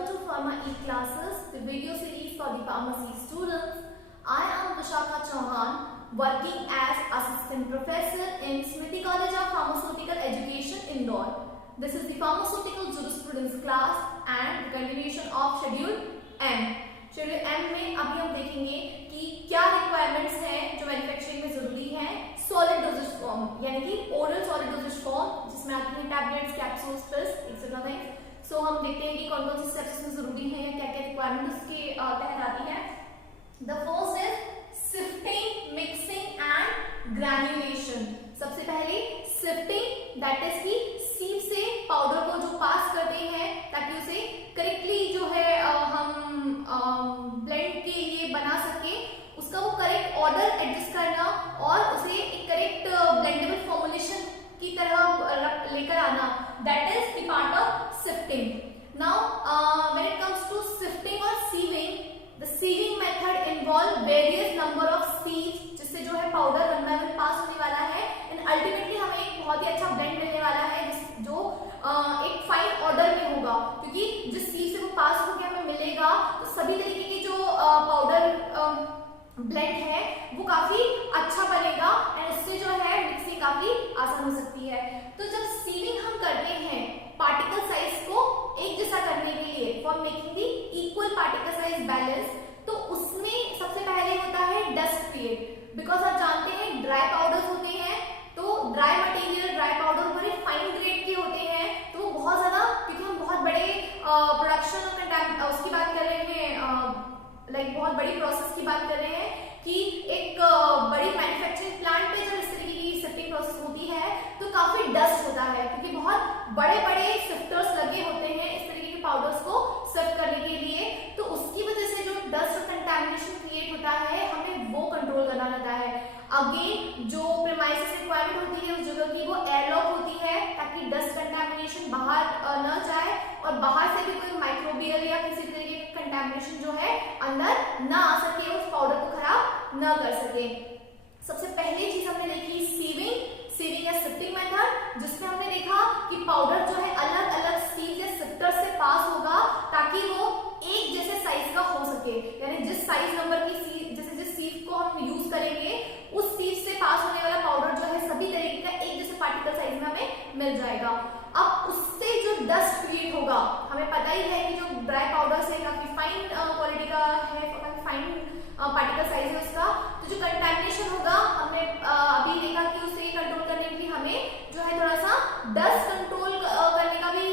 Welcome to Pharma E-Classes, the video series for the pharmacy students. I am Vishakha Chauhan, working as Assistant Professor in Smriti College of Pharmaceutical Education, Indore. This is the Pharmaceutical Jurisprudence class and the continuation of Schedule M. Schedule M में अभी हम देखेंगे कि क्या requirements हैं जो manufacturing में जरूरी हैं सॉलिड डोजेज फॉर्म, यानी कि ओरल सॉलिड डोजेज फॉर्म जिसमें आती हैं tablets, capsules, pills etcetera things. So हम देखते हैं कि कौन कौन सी स्टेप्स में जरूरी है या क्या क्या रिक्वायरमेंट उसके तहत आती है। The first is sifting, mixing and granulation. सबसे पहले सिफ्टिंग, दैट इज कि सीप से पाउडर को जो पास करते हैं ताकि उसे करेक्टली जो है हम ब्लेंड के लिए बना सके, उसका वो करेक्ट ऑर्डर एडजस्ट करना और उसे एक करेक्ट ब्लेंडेबल फॉर्मुलेशन की तरह लेकर आना, that is the part of sifting. Now when it comes to sifting और sieving, the sieving method involve various number of sieves, जिससे जो है powder one by one pass होने वाला है एंड अल्टीमेटली हमें एक बहुत ही अच्छा ब्लेंड मिलने वाला है जो एक फाइन ऑर्डर में होगा, क्योंकि जिस सीव से वो पास होकर हमें मिलेगा तो सभी तरीके के जो पाउडर ब्लेंड है वो काफी अच्छा बनेगा एंड इससे जो है मिक्सिंग काफी आसान हो सकती है। तो जब सीविंग हम करते हैं पार्टिकल साइज को एक जैसा करने के लिए, for making the equal particle size balance, तो उसमें सबसे पहले होता है डस्ट क्रिएट। बिकॉज आप जानते हैं ड्राई पाउडर्स होते हैं, तो ड्राई मटेरियल, ड्राई पाउडर बड़े फाइन ग्रेड के होते हैं, तो वो बहुत ज्यादा, क्योंकि हम बहुत बड़े प्रोडक्शन उसकी बात कर रहे हैं, लाइक बहुत बड़ी प्रोसेस की बात कर रहे हैं कि एक बड़ी मैन्युफैक्चरिंग प्लांट पे जब इस तरीके की सिफ्टिंग प्रोसेस होती है तो काफी डस्ट होता है, क्योंकि बहुत बड़े बड़े सिफ्टर्स लगे होते हैं इस तरीके के पाउडर्स को सिफ्ट करने के लिए। तो उसकी वजह से जो डस्ट और कंटैमिनेशन क्रिएट होता है हमें वो कंट्रोल करना रहता है। अगेन जो प्रीमाइसेस रिक्वायरमेंट होती है उस जगह की वो एयरलॉक होती है ताकि डस्ट कंटैमिनेशन बाहर न जाए और बाहर से भी कोई माइक्रोबियल या किसी तरीके का कंटैमिनेशन जो है अंदर न आ सके, उस पाउडर को खराब न कर सके। सबसे पहली चीज हमने देखी सीविंग या सिफ्टिंग मेथड, जिसमें हमने देखा कि पाउडर जो है अलग अलग सीव या सिफ्टर से पास होगा ताकि वो एक जैसे साइज का हो सके, यानी जिस साइज नंबर की सीव, जैसे जिस सीव को हम यूज करेंगे उस सीव से पास होने वाला पाउडर जो है सभी तरीके का एक जैसे पार्टिकल साइज में हमें मिल जाएगा। अब उससे जो डस्ट क्रिएट होगा, हमें पता ही है कि जो ड्राई पाउडर से काफी फाइन क्वालिटी का है, काफी फाइन पार्टिकल साइज है उसका, तो जो कंटैमिनेशन होगा हमने अभी देखा कि उसे कंट्रोल करने के लिए हमें जो है थोड़ा सा डस्ट कंट्रोल करने का भी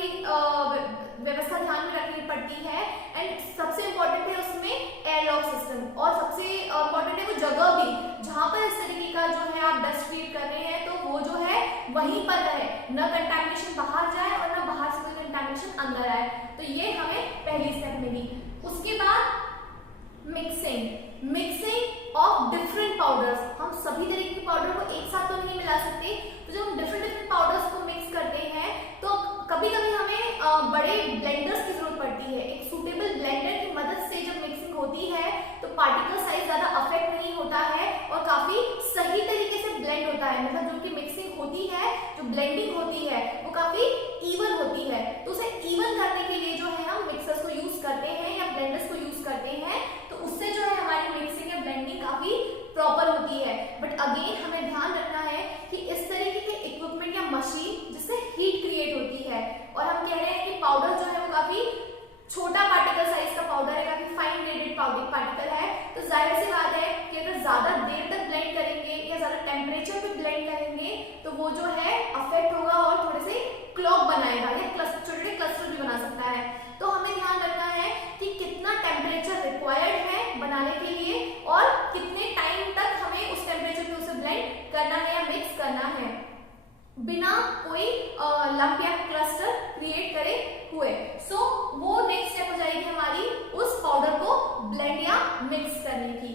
व्यवस्था ध्यान में रखनी पड़ती है। एंड सबसे इम्पोर्टेंट है उसमें एयरलॉक सिस्टम, और सबसे इम्पोर्टेंट है वो जगह भी जहां पर इस तरीके का जो है आप डस्ट क्रिएट कर रहे हैं तो वो जो है वहीं पर रहे, न कंटैमिनेशन बाहर जाए और न बाहर से कोई कंटैमिनेशन अंदर आए। तो ये हमें पहली स्टेप मिली। उसके बाद मिक्सिंग ऑफ डिफरेंट पाउडर्स। हम सभी तरीके के पाउडर को एक साथ तो नहीं मिला सकते, तो जब हम डिफरेंट पाउडर्स को मिक्स करते हैं तो कभी कभी हमें बड़े ब्लेंडर्स की जरूरत पड़ती है। एक सुटेबल ब्लेंडर की मदद से जब मिक्सिंग होती है तो पार्टिकल साइज ज्यादा अफेक्ट नहीं होता है और काफी सही तरीके से ब्लेंड होता है, मतलब जो कि मिक्सिंग होती है, जो ब्लेंडिंग होती है वो काफी इवन होती है। तो उसे इवन करने के लिए जो है हम मिक्सर्स को यूज करते हैं या ब्लेंडर्स को यूज करते हैं, तो उससे जो है हमारी मिक्सिंग या ब्लेंडिंग काफी प्रॉपर होती है। बट अगेन हमें ध्यान रखना है कि इस तरीके के इक्विपमेंट या मशीन जिससे हीट क्रिएट होती है, और हम कह रहे हैं कि पाउडर जो है वो काफी छोटा पार्टिकल साइज का पाउडर है, काफी फाइन ग्रेडेड पार्टिकल है, तो जाहिर सी बात है कि अगर ज्यादा देर तक ब्लेंड करेंगे या ज्यादा टेम्परेचर पे ब्लेंड करेंगे तो वो जो है अफेक्ट होगा और थोड़े से क्लॉक बनाएगा या छोटे क्लस्टर भी बना सकता है। तो हमें ध्यान रखना है कि कितना टेम्परेचर रिक्वायर्ड है बनाने के लिए और कितने टाइम तक हमें उस टेम्परेचर पे उसे ब्लेंड करना है या मिक्स करना है बिना कोई लंप या क्लस्टर क्रिएट करे हुए। सो वो नेक्स्ट स्टेप हो जाएगी हमारी उस पाउडर को ब्लेंड या मिक्स करने की।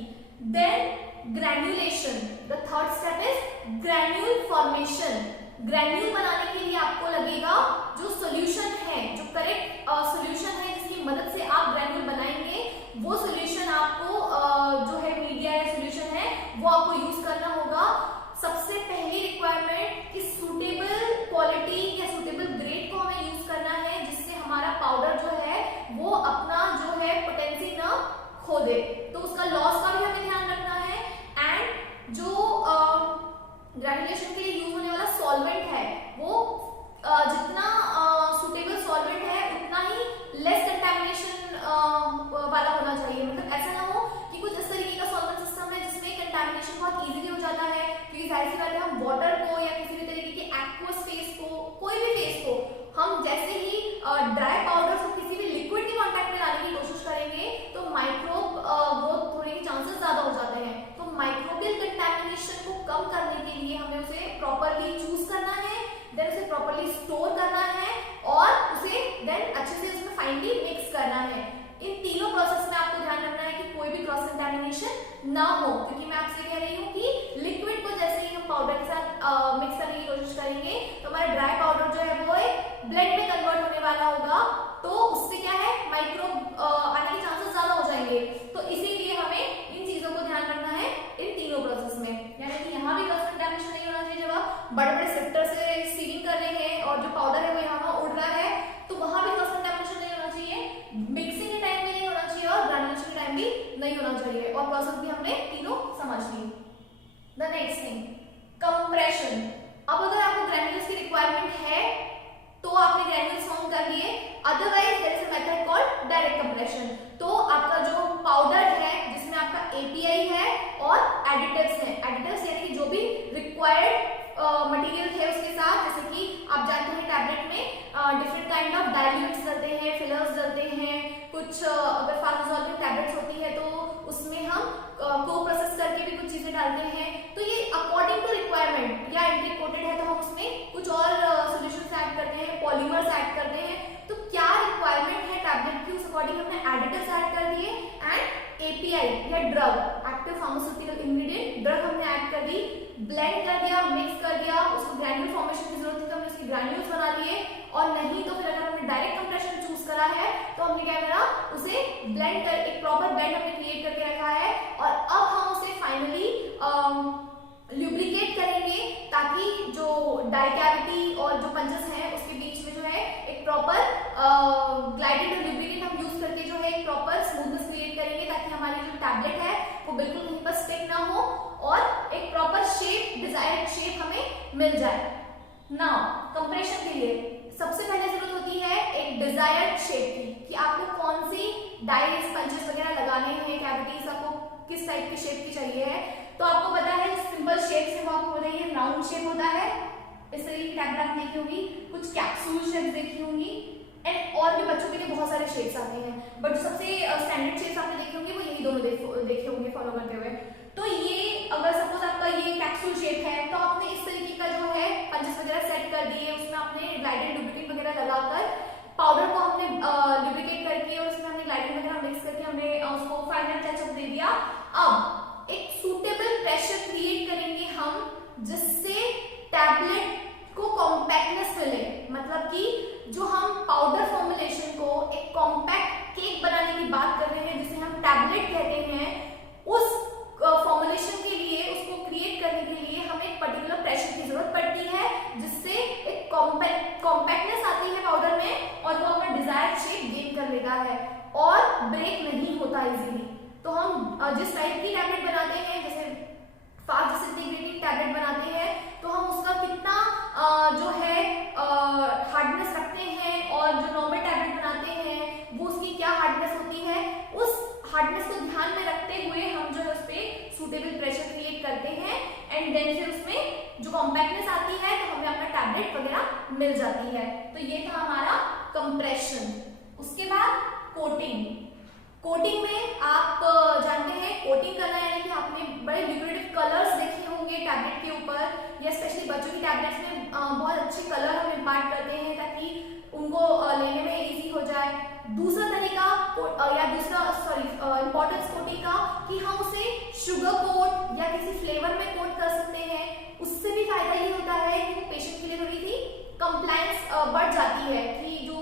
Then granulation, the third step is granule formation. Granule बनाने के लिए आपको लगेगा जो सोल्यूशन है, जो करेक्ट सोल्यूशन है जिसकी मदद से आप ग्रैन्यूल बनाएंगे, वो सोल्यूशन आपको जो है मीडिया या सोल्यूशन है वो आपको यूज करना होगा। सबसे पहली रिक्वायरमेंट कि सूटेबल क्वालिटी या सूटेबल ग्रेड को हमें यूज करना है जिससे हमारा पाउडर जो है वो है। इन तीनों प्रोसेस में आपको ध्यान रखना है कि कोई भी क्रॉस कंटैमिनेशन ना हो, क्योंकि मैं आपसे कह रही हूँ कि लिक्विड को जैसे ही हम पाउडर के साथ मिक्स करने की कोशिश करेंगे तो हमारा ड्राई पाउडर जो है वो एक ब्लेंड में कन्वर्ट होने वाला होगा, तो उससे क्या है माइक्रोब आने के चांसेस ज्यादा हो जाएंगे। तो इसीलिए हमें इन चीजों को ध्यान रखना है इन तीनों प्रोसेस में। यानी कि यहाँ भी क्रॉस कंटैमिनेशन नहीं होना चाहिए। जब आप बड़े बड़े सिफ्टर से सीलिंग कर रहे हैं और जो पाउडर है वो यहाँ उड़ रहा है तो वहां भी क्रॉस कंटैमिनेशन नहीं होना चाहिए, मिक्सिंग के टाइम में नहीं होना चाहिए और ग्रैन्युलेशन के टाइम भी नहीं होना चाहिए। और प्रोसेस भी हमने तीनों समझ ली। The next thing, compression. अब अगर आपको ग्रैन्युल्स की रिक्वायरमेंट है तो आपने ग्रैन्युल्स फॉर्म कर लिए, otherwise there is a method called direct compression. तो आपका जो पाउडर है जिसमें आपका एपीआई है और एडिटिव्स हैं, एडिटिव्स यानी कि जो भी रिक्वायर्ड मटेरियल है उसके साथ, जैसे कि आप जानते हैं टैबलेट में डिफरेंट काइंड ऑफ डाइल्यूट्स डलते हैं, फिलर्स डलते हैं, कुछ अगर फास्ट डिसॉल्विंग टैबलेट्स होती है तो उसमें हम को प्रोसेस करके भी कुछ चीजें डालते हैं। तो ये अकॉर्डिंग टू रिक्वायरमेंट, या एंटी कोटेड है तो हम उसमें कुछ और सॉल्यूशंस ऐड करते हैं, पॉलीमर्स ऐड करते हैं। तो क्या रिक्वायरमेंट है टैबलेट की उस अकॉर्डिंग हमने एडिटिव्स ऐड कर दिए एंड एपीआई या drug, active pharmaceutical ingredient, drug हमने ऐड कर दी, ब्लेंड कर दिया, मिक्स कर दिया, उसको ग्रैन्यूल फॉर्मेशन की जरूरत थी तो हमने उसकी ग्रैन्यूल्स बना लिए, और नहीं तो फिर अगर हमने डायरेक्ट कंप्रेशन चूज करा है तो हमने क्या करा, उसे ब्लेंड कर एक प्रॉपर ब्लेंड हमने क्रिएट करके रखा है और अब हम उसे फाइनली ल्यूब्रिकेट करेंगे ताकि जो डाई कैविटी और जो पंचेस हैं उसके बीच में जो है एक प्रॉपर ग्लाइडेड ल्यूब्रिकेंट हम यूज करके जो है एक प्रॉपर स्मूथनेस क्रिएट करेंगे ताकि हमारी जो टैबलेट है वो बिल्कुल कहीं पर स्टिक ना हो और एक प्रॉपर शेप, डिजायर्ड शेप हमें मिल जाए। नाउ कंप्रेशन के लिए सबसे पहले जरूरत होती है एक डिजायर्ड शेप की, कि आपको कौन सी डाइस पंचेस वगैरह लगाने हैं, कैविटीज आपको किस टाइप की शेप की चाहिए है। तो आपको पता है सिंपल शेप से वो आपको बताइए राउंड शेप होता है, इस तरीके की टैबलेट आप देखी होगी, कुछ कैप्सूल शेप देखी होंगी, एंड और भी बच्चों के लिए बहुत सारे शेप्स आते हैं, बट जो सबसे स्टैंडर्ड शेप्स आपने देखे होंगे वो यही दोनों देखे होंगे फॉलो करते हुए। तो ये अगर सपोज आपका ये कैप्सूल शेप है तो आपने इस तरीके का जो है पंचेस वगैरह सेट कर दिए, उसमें आपने ग्लाइडेड लुब्रिकेंट वगैरह लगाकर पाउडर को हमने लुब्रिकेट करके और उसमें हमने ग्लाइडेड वगैरह मिक्स करके हमने उसको फाइनल टचअप दे दिया। अब एक सूटेबल प्रेशर क्रिएट करेंगे हम जिससे टैबलेट को कॉम्पैक्टनेस मिले, मतलब कि जो हम पाउडर फॉर्मुलेशन को एक कॉम्पैक्ट केक बनाने की बात कर रहे हैं जिसे हम टैबलेट कहते हैं, उस फॉर्मुलेशन के लिए उसको क्रिएट करने के लिए हमें एक पर्टिकुलर प्रेशर की जरूरत पड़ती है जिससे एक कॉम्पैक्टनेस आती है पाउडर में और वो अपना डिजायर्ड शेप गेन कर लेता है और ब्रेक नहीं होता इजीली। तो हम जिस टाइप की टैबलेट बनाते हैं, जैसे फास्ट डिसइंटीग्रेटिंग टैबलेट बनाते हैं, तो हम उसका कितना जो है हार्डनेस रखते हैं और जो नॉर्मल टैबलेट बनाते हैं वो उसकी क्या हार्डनेस होती है, उस हार्डनेस को ध्यान में रखते हुए हम जो है उस पर सूटेबल प्रेशर क्रिएट करते हैं एंड देन फिर उसमें जो कॉम्पैक्टनेस आती है तो हमें अपना टैबलेट वगैरह मिल जाती है। तो ये था हमारा कंप्रेशन। उसके बाद कोटिंग। कोटिंग में आप जानते हैं कोटिंग करना यानी कि आपने बड़े डेकोरेटिव कलर्स देखे होंगे टैबलेट के ऊपर, या स्पेशली बच्चों की टैबलेट्स में बहुत अच्छे कलर हम इम्पार्ट करते हैं ताकि उनको लेने में इजी हो जाए। दूसरा तरीका या दूसरा इम्पोर्टेंस कोटिंग का कि हम उसे शुगर कोट या किसी फ्लेवर में कोट कर सकते हैं। उससे भी फायदा ये होता है कि पेशेंट के लिए थोड़ी सी कंप्लायंस बढ़ जाती है कि जो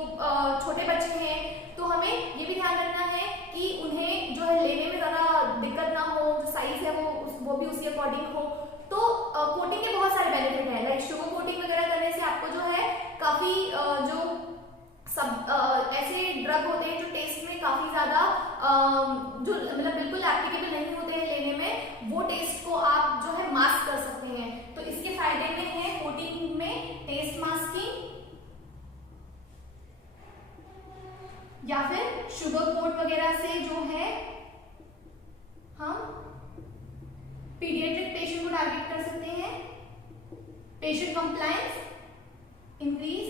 छोटे बच्चे हैं तो हमें ये भी ध्यान रखना है कि उन्हें जो है लेने में ज्यादा दिक्कत ना हो, जो साइज है वो भी उसी अकॉर्डिंग हो। तो कोटिंग के बहुत सारे बेनिफिट हैं, लाइक शुगर कोटिंग वगैरह करने से आपको जो है काफी जो सब ऐसे ड्रग होते हैं जो टेस्ट में काफी ज्यादा जो मतलब बिल्कुल एप्लीकेबल नहीं होते हैं लेने में, वो टेस्ट को आप जो है मास्क कर सकते हैं। तो इसके फायदे में है कोटिंग में टेस्ट मास्किंग या फिर शुगर कोट वगैरह से जो है हम पीडियाट्रिक पेशेंट को टारगेट कर सकते हैं, पेशेंट कंप्लायंस इंक्रीज,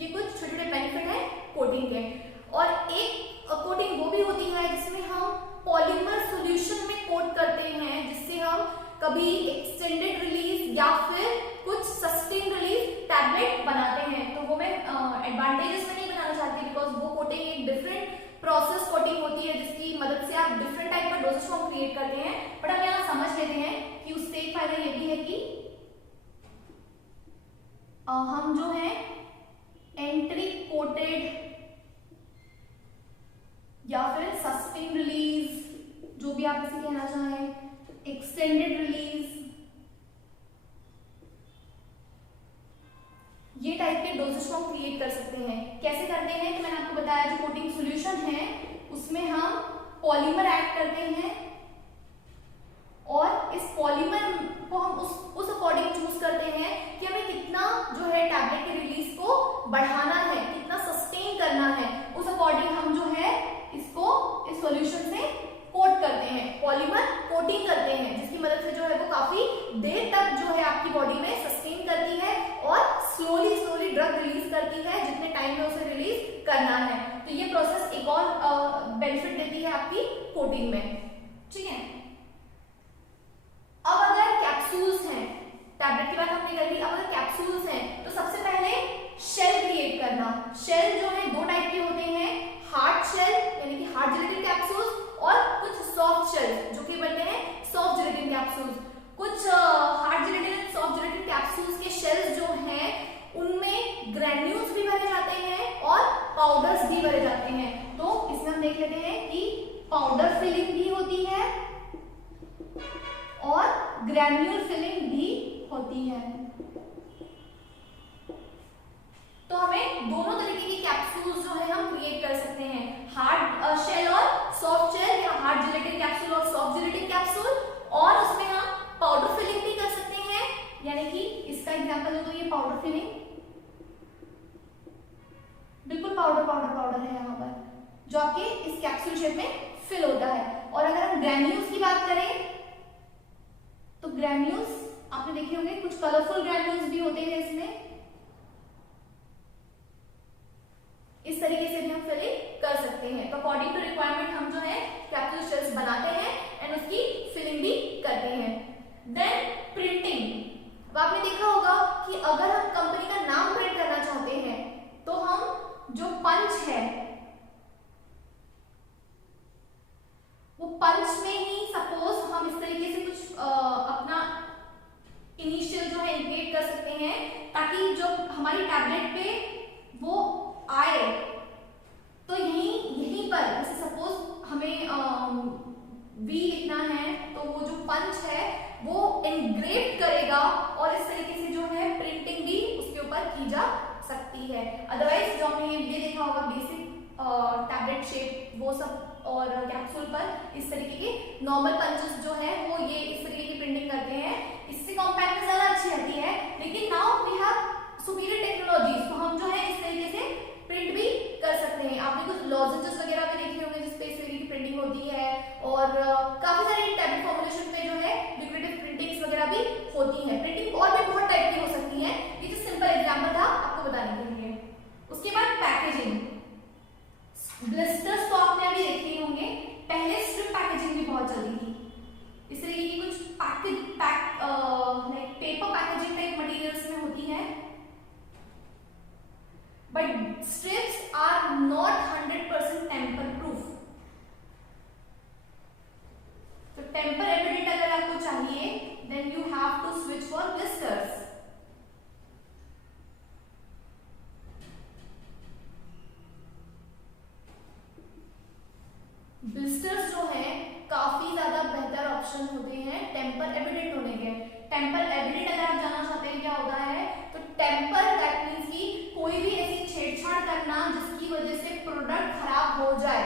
ये कुछ छोटे छोटे बेनिफिट है कोटिंग के। और एक कोटिंग वो भी होती है जिसमें हम पॉलीमर सॉल्यूशन में कोट करते हैं जिससे हम कभी एक्सटेंडेड रिलीज या फिर कुछ सस्टेन रिलीज टैबलेट एडवांटेजेस में नहीं बनाना चाहती, बिकॉज वो कोटिंग एक डिफरेंट प्रोसेस कोटिंग होती है जिसकी मदद से आप डिफरेंट टाइप का डोसेज फॉर्म क्रिएट करते हैं। बट हम यहाँ समझ लेते हैं कि उससे एक फायदा ये भी है कि हम जो है एंट्री कोटेड या फिर सस्टेन रिलीज, जो भी आप इसे कहना चाहें, एक्सटेंडेड रिलीज, ये टाइप के डोसेज फॉर्म क्रिएट कर सकते हैं। कैसे करते हैं तो मैंने आपको बताया, जो कोटिंग सॉल्यूशन है उसमें हम पॉलीमर ऐड करते हैं और इस पॉलीमर को हम उस अकॉर्डिंग चूज करते हैं कि हमें कितना जो है टैबलेट के रिलीज को बढ़ाना है, कितना सस्टेन करना है, उस अकॉर्डिंग हम जो है इसको इस सॉल्यूशन से कोट करते हैं, पॉलीमर कोटिंग करते हैं, जिसकी मदद से जो है वो काफी देर तक जो है आपकी बॉडी में सस्टेन करती है और स्लोली ड्रग रिलीज करती है जितने टाइम में उसे रिलीज करना है। तो ये प्रोसेस एक और बेनिफिट देती है आपकी कोटिंग में, ठीक है। अब अगर कैप्सूल्स हैं, टैबलेट की बात हमने कर ली, अब अगर कैप्सूल्स हैं तो सबसे पहले शेल क्रिएट करना। शेल जो है दो टाइप के होते हैं, हार्ड शेल यानी कि हार्ड जेलेटिन कैप्सूल्स और कुछ सॉफ्ट शेल जो कि बनते हैं सॉफ्ट जेलेटिन कैप्सूल्स। कुछ hard gelatin and soft gelatin capsules के शेल्स जो हैं उनमें ग्रैन्यूल्स भी भरे जाते हैं और पाउडर्स भी भरे जाते हैं। तो इसमें हम देख लेते हैं कि पाउडर फिलिंग भी होती है और ग्रैन्यूल फिलिंग भी होती है। तो हमें दोनों तरीके की कैप्सूल्स जो है हम क्रिएट कर सकते हैं, हार्ड शेल और सॉफ्ट शेल, या हार्ड जेलेटिन कैप्सूल और सॉफ्ट जेलेटिन कैप्सूल, और उसमें हम पाउडर फिलिंग भी कर सकते हैं। यानी कि इसका एग्जांपल हो तो ये पाउडर फिलिंग, बिल्कुल पाउडर है यहाँ पर जो आपके इस कैप्सूल शेप में फिल होता है। और अगर हम ग्रैन्यूल्स की बात करें तो ग्रैन्यूल्स आपने देखे होंगे, कुछ कलरफुल ग्रैन्यूल्स भी होते हैं इसमें, इस तरीके से भी हम फिलिंग कर सकते हैं। तो अकॉर्डिंग टू रिक्वायरमेंट हम जो है कैप्सूल शेल्स बनाते हैं एंड उसकी फिलिंग भी करते हैं। देन प्रिंटिंग, अब आपने देखा होगा कि अगर हम कंपनी का नाम प्रिंट करना चाहते हैं तो हम जो पंच है वो पंच में ही सपोज हम इस तरीके से कुछ अपना इनिशियल जो है इंक्रीट कर सकते हैं ताकि जो हमारी टैबलेट पे वो आए। तो यहीं पर जैसे सपोज हमें वी लिखना है तो वो जो पंच है वो एनग्रेव करेगा और इस तरीके से जो है प्रिंटिंग भी उसके ऊपर की जा सकती है। अदरवाइज जो हमने ये देखा होगा बेसिक टैबलेट शेप वो सब और कैप्सूल पर इस तरीके के नॉर्मल पंचेस जो है वो ये इस तरीके की प्रिंटिंग करते हैं, इससे कॉम्पैक्ट ज्यादा अच्छी आती है। लेकिन now we have superior technologies, तो हम जो है इस तरीके से प्रिंट भी कर सकते हैं। आपने कुछ लॉजेंजेस वगैरह भी देखे होंगे जिसपे इस तरीके की प्रिंटिंग होती है और काफी सारी टैबलेट फॉर्मुलेशन में जो है डेकोरेटिव प्रिंटिंग्स वगैरह भी होती है। प्रिंटिंग और भी बहुत टाइप की हो सकती है, ये जो सिंपल एग्जांपल था आपको बताने के लिए। उसके बाद पैकेजिंग, ब्लिस्टर्स तो आपने अभी देखे ही होंगे, पहले स्ट्रिप पैकेजिंग भी बहुत चलती थी। इस तरीके की कुछ पेपर पैकेजिंग टाइप मटेरियल्स में होती है, but strips are not 100% tamper proof. तो टेम्पर एविडेंट अगर आपको चाहिए then you have to switch for blisters. Blisters जो है काफी ज्यादा बेहतर ऑप्शन होते हैं टेम्पर एविडेंट होने के। टेम्पर एविडेंट अगर आप जानना चाहते हैं क्या होता है तो टेम्पर दैट मींस कि कोई भी ऐसी छेड़छाड़ करना जिसकी वजह से प्रोडक्ट खराब हो जाए।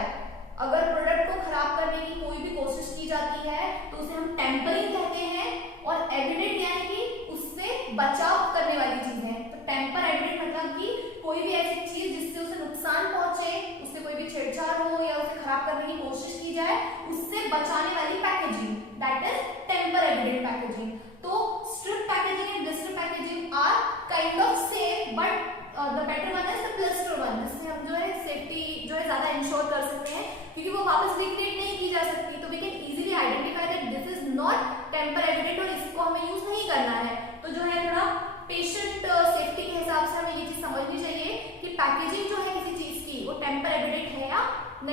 अगर प्रोडक्ट को खराब करने की कोई भी कोशिश की जाती है तो उसे हम टेम्परिंग कहते हैं, और एविडेंट यानी कि उससे बचाव करने वाली चीज है। तो टेम्पर एविडेंट मतलब कि कोई भी ऐसी चीज जिससे उसे नुकसान पहुंचे, उससे कोई भी छेड़छाड़ हो या उसे खराब करने की कोशिश की जाए, उससे बचाने वाली packaging, that is tamper evident packaging. तो strip packaging and blister packaging are kind of safe, but the better one is the blister one, जिससे हम जो है सेफ्टी जो है ज्यादा इंश्योर कर सकते हैं क्योंकि वो वापस रिक्रिएट नहीं की जा सकती। तो we can easily identify that this is not tamper evident और इसको हमें यूज नहीं करना है। तो जो है थोड़ा पेशेंट सेफ्टी के हिसाब से हमें ये चीज समझनी चाहिए कि पैकेज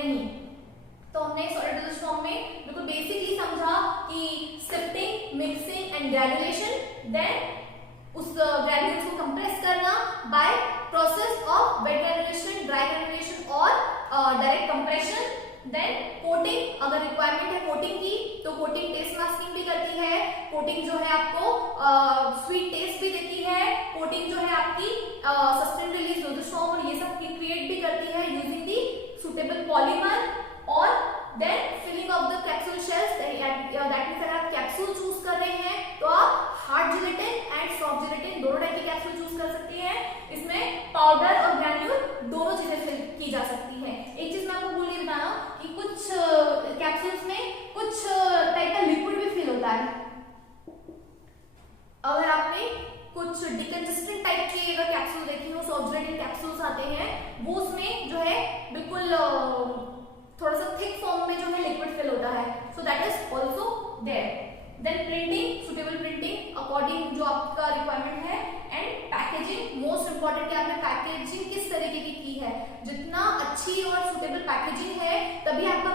नहीं। तो हमने सॉलिड डोसेज फॉर्म में बिल्कुल बेसिकली समझा कि shifting, mixing and granulation, then उस ग्रेन्यूल्स को कंप्रेस करना by process of wet granulation, dry granulation और डायरेक्ट कंप्रेशन, देन कोटिंग, अगर रिक्वायरमेंट है कोटिंग की तो कोटिंग टेस्ट मास्किंग भी करती है, कोटिंग जो है आपको स्वीट टेस्ट भी देती है, कोटिंग जो है आपकी सस्टेन रिलीज डोसेज फॉर्म और ये सब क्रिएट भी करती है यूजिंग दी सुटेबल पॉलीमर, और then filling of the capsule shells, that means अगर आप कैप्सूल चूज कर रहे हैं तो आप hard gelatin and soft gelatin दोनों टाइप के कैप्सूल चूज कर सकते हैं। इसमें पाउडर और ग्रैन्यूल दोनों चीजें फिल की जा सकती है। एक चीज मैं आपको भूल गई बताना कि कुछ कैप्सूल्स में कुछ टाइप का लिक्विड भी फिल होता है। अगर आपने कुछ डिकंजेस्टेंट टाइप के अगर कैप्सूल देखे हो, सॉफ्ट जिलेटिन कैप्सूल्स आते हैं, वो उसमें जो है बिल्कुल थोड़ा सा थिक फॉर्म में जो है लिक्विड फिल होता है, so that is also there. Then printing, suitable printing according जो आपका रिक्वायरमेंट है, एंड पैकेजिंग, मोस्ट इंपॉर्टेंट कि आपने पैकेजिंग किस तरीके की है। जितना अच्छी और सुटेबल पैकेजिंग है तभी आपका